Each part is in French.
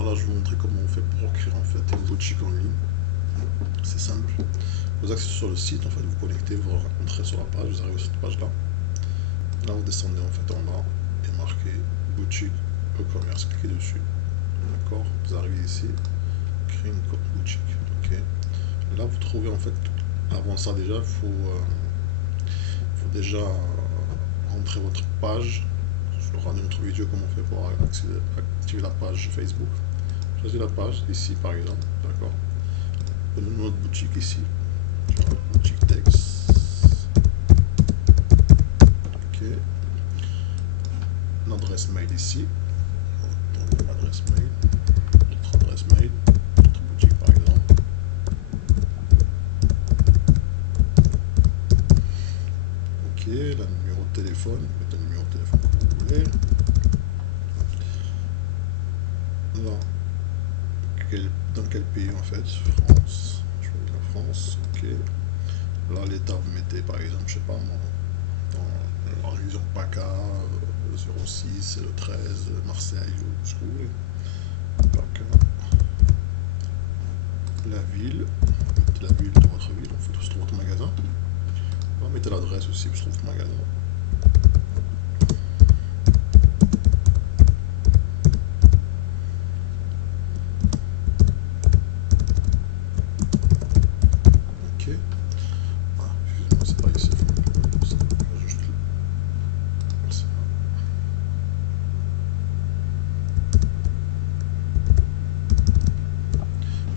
Alors là, je vais vous montrer comment on fait pour créer en fait une boutique en ligne. C'est simple. Vous accédez sur le site, en fait, vous connectez, vous rentrez sur la page, vous arrivez sur cette page-là. Là, vous descendez en fait en bas et marquez boutique e-commerce. Cliquez dessus. D'accord. Vous arrivez ici, créer une boutique. Ok. Là, vous trouvez en fait, avant ça déjà, il faut déjà rentrer votre page. Je vais regarder notre vidéo comment on fait pour activer la page Facebook. Choisissez la page ici par exemple, d'accord. Prenez notre boutique ici, boutique texte. Ok. L'adresse mail ici. L'adresse mail, notre adresse mail, notre boutique par exemple. Ok, le numéro de téléphone, mettez le numéro de téléphone que vous voulez. Là, dans quel pays en fait? France. Je choisis la France, ok. Là, l'état, vous mettez par exemple, je sais pas, dans la région PACA, 06, le 13, Marseille, ou ce que vous voulez. PACA. La ville, mettez la ville de votre ville, en fait, où se trouve votre magasin. Là, mettez l'adresse aussi où se trouve votre magasin.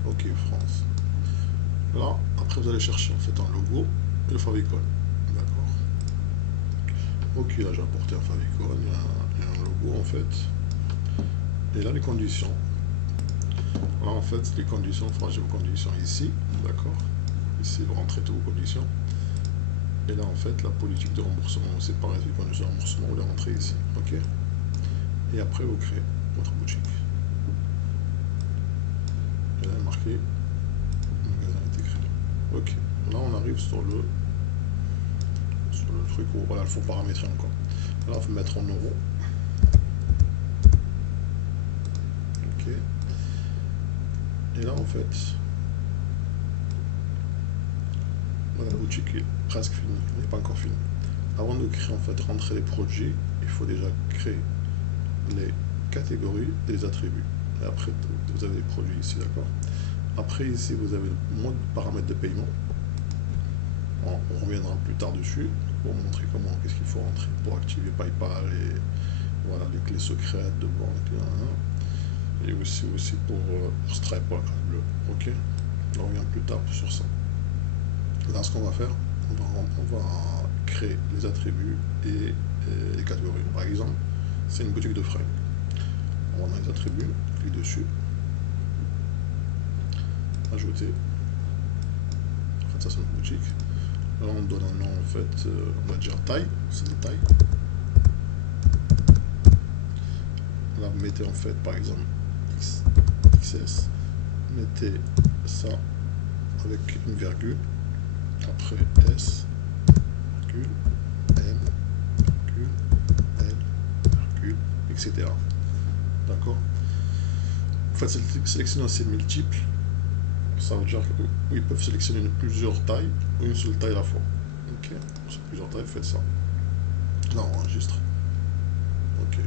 Ok, France. Là, après vous allez chercher en fait un logo et le favicon. D'accord. Ok, là j'ai apporté un favicon et un logo en fait. Et là les conditions. Là en fait les conditions, enfin j'ai vos conditions ici, d'accord. Ici vous rentrez toutes vos conditions. Et là en fait la politique de remboursement, c'est pareil, les conditions de remboursement, vous les rentrez ici. Ok. Et après vous créez votre boutique. Et là marqué magasin est écrit. Ok, là on arrive sur le truc où voilà, il faut paramétrer encore. Là on va mettre en euros. Ok. Et là en fait, la boutique est presque finie, elle n'est pas encore finie. Avant de créer en fait, rentrer les produits, il faut déjà créer les catégories et les attributs. Et après vous avez les produits ici, d'accord. Après ici vous avez le mode paramètres de paiement. Bon, on reviendra plus tard dessus pour montrer comment, qu'est-ce qu'il faut rentrer pour activer PayPal et voilà les clés secrètes de banque et aussi pour Stripe pour la carte bleue. Ok, on revient plus tard sur ça. Là ce qu'on va faire, on va créer les attributs et les catégories. Par exemple, c'est une boutique de fringues. On va dans les attributs, clique dessus, ajouter. En fait ça c'est notre boutique. Là on donne un nom en fait, on va dire taille, c'est des tailles. Là vous mettez en fait par exemple XS, mettez ça avec une virgule, après S, virgule, M, virgule, L, virgule, etc. D'accord. En fait sélectionner ces multiples, ça veut dire qu'ils peuvent sélectionner plusieurs tailles ou une seule taille à la fois. Ok, sur plusieurs tailles, faites ça. Là on enregistre. Ok,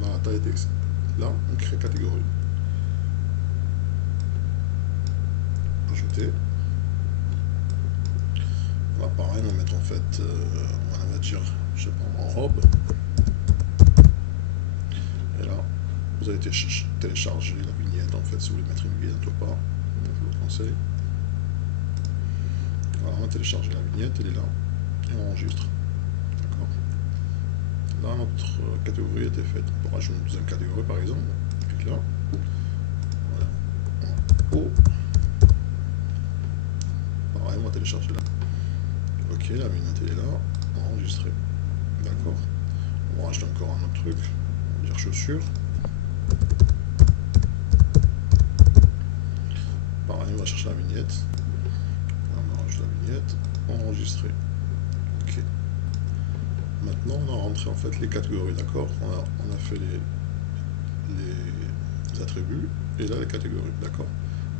là la taille est là on crée catégorie. Ajouter. Là pareil on va mettre en fait, on va dire, je sais pas, en robe. Et là vous allez télécharger la vignette en fait si vous voulez mettre une vignette ou pas. Je vous le conseille. Voilà, on va télécharger la vignette, elle est là, et on enregistre. D'accord. Là, notre catégorie a été faite. On peut rajouter une deuxième catégorie par exemple. On clique là. Voilà. En haut. Pareil, on va télécharger là. Ok, la vignette elle est là. Enregistrer. D'accord. On va rajouter encore un autre truc. On va dire chaussures. Pareil, on va chercher la vignette. On rajoute la vignette. Enregistrer. Ok. Maintenant, on a rentré en fait les catégories, d'accord. On a fait les attributs, et là les catégories, d'accord.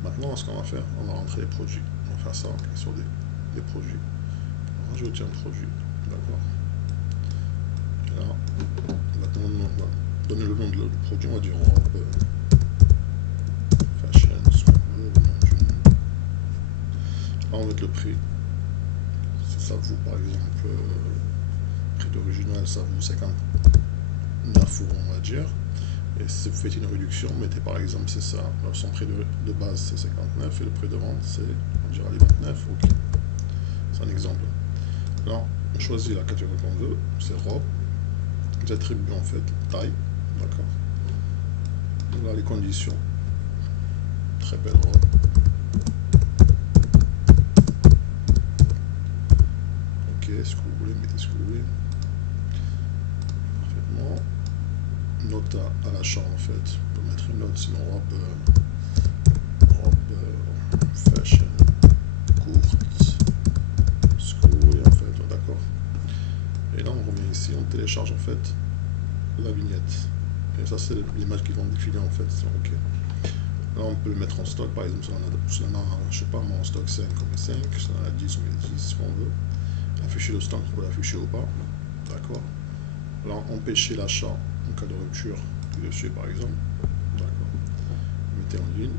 Maintenant, ce qu'on va faire, on va rentrer les produits. On va faire ça sur des produits. On va rajouter un produit, d'accord. Et là, maintenant, on va donner le nom du produit, on va dire robe, fashion, ce qu'on veut, le nom du nom. Là, on va mettre le prix. Ça vaut par exemple, prix d'original, ça vaut 59 euros, on va dire. Et si vous faites une réduction, mettez par exemple, c'est ça. Alors, son prix de base, c'est 59 et le prix de vente, c'est, on dira les 29. Ok. C'est un exemple. Là, on choisit la catégorie qu'on veut, c'est robe. Les attributs, en fait, taille. D'accord. Là, les conditions. Très belle robe. Ok, ce que vous voulez, mettez ce que vous voulez. Parfaitement. Note à l'achat en fait, on peut mettre une note, sinon robe fashion, courte, ce que vous voulez en fait, d'accord. Et là on revient ici, on télécharge en fait la vignette. Et ça c'est l'image qui vont défiler en fait, c'est ok. Là on peut le mettre en stock, par exemple, si on a, je sais pas moi, en stock 5, on met 5, si on a 10, on met 10, si on veut. Afficher le stock, on peut l'afficher ou pas, d'accord. Là empêcher l'achat en cas de rupture du dossier par exemple, d'accord. Mettez en ligne,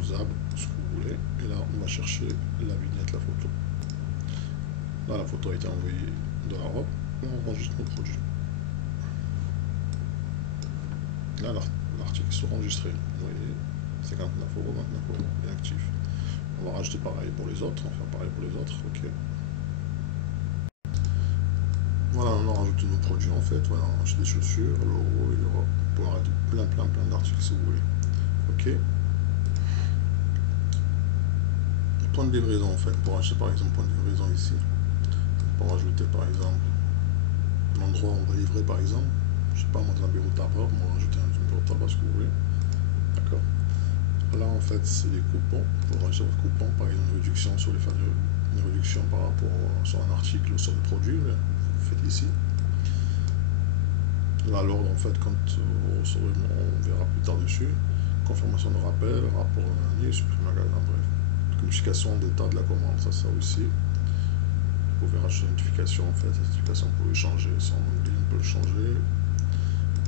usable, ce que vous voulez, et là on va chercher la vignette, la photo. Là la photo a été envoyée de la robe, là on enregistre nos produits. Là l'article sera enregistré, vous voyez, 59 euros, 29 euros, et actif. On va rajouter pareil pour les autres, on va faire pareil pour les autres, ok. Voilà, on a rajouté nos produits en fait, voilà, on achète des chaussures, l'euro, et l'euro, pour arrêter plein d'articles si vous voulez. Ok. Point de livraison en fait, pour acheter par exemple point de livraison ici, pour rajouter par exemple l'endroit où on va livrer par exemple, je sais pas moi, dans un bureau de tabac, on va rajouter un bureau de tabac ce que vous voulez, d'accord. Là en fait c'est des coupons, pour rajouter votre coupon, par exemple une réduction sur les une réduction par rapport sur un article ou sur le produit, vous faites ici. Là l'ordre en fait quand vous recevrez, on verra plus tard dessus, confirmation de rappel, rapport dernier, supprimer magasin, bref. Notification d'état de la commande, ça aussi. Vous pouvez rajouter une notification en fait, cette notification vous pouvez changer, son onglet on peut le changer.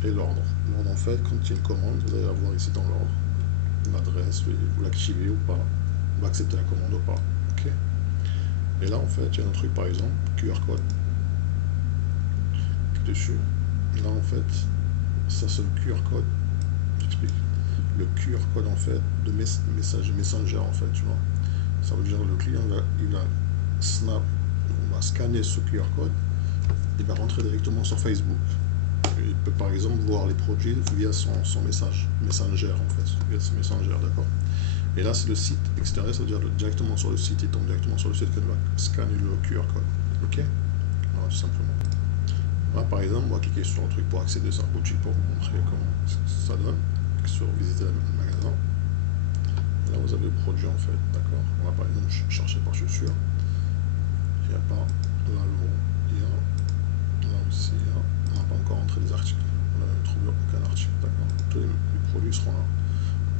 Et l'ordre. L'ordre en fait, quand il y a une commande, vous allez avoir ici dans l'ordre l'adresse, vous l'activez ou pas, vous acceptez la commande ou pas. Ok. Et là en fait, il y a un truc par exemple, QR code. Clique dessus. Là en fait, ça c'est le QR code. J'explique. Le QR code en fait de message Messenger en fait, tu vois. Ça veut dire que le client il va scanner ce QR code, il va rentrer directement sur Facebook. Il peut par exemple voir les produits via son Messenger en fait, via ce Messenger, d'accord. Et là c'est le site extérieur, ça veut dire directement sur le site, il tombe directement sur le site qu'il va scanner le QR code. Ok. Voilà, tout simplement. Là par exemple, on va cliquer sur le truc pour accéder à sa boutique pour vous montrer comment ça donne. Sur visiter le magasin. Là vous avez le produit en fait, d'accord. On va par exemple chercher par chaussures. Il n'y a pas. Là il y a. Là aussi il y a. On n'a pas encore entré les articles. On n'a trouvé aucun article, d'accord. Tous les produits seront là.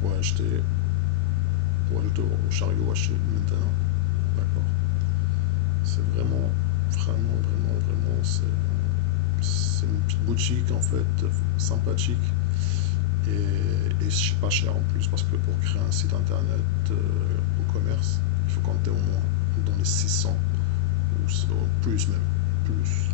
Pour acheter. Pour ajouter au chariot, acheter maintenant. D'accord. C'est vraiment c'est une petite boutique en fait sympathique. Et c'est pas cher en plus parce que pour créer un site internet au commerce, il faut compter au moins dans les 600 ou plus même, plus.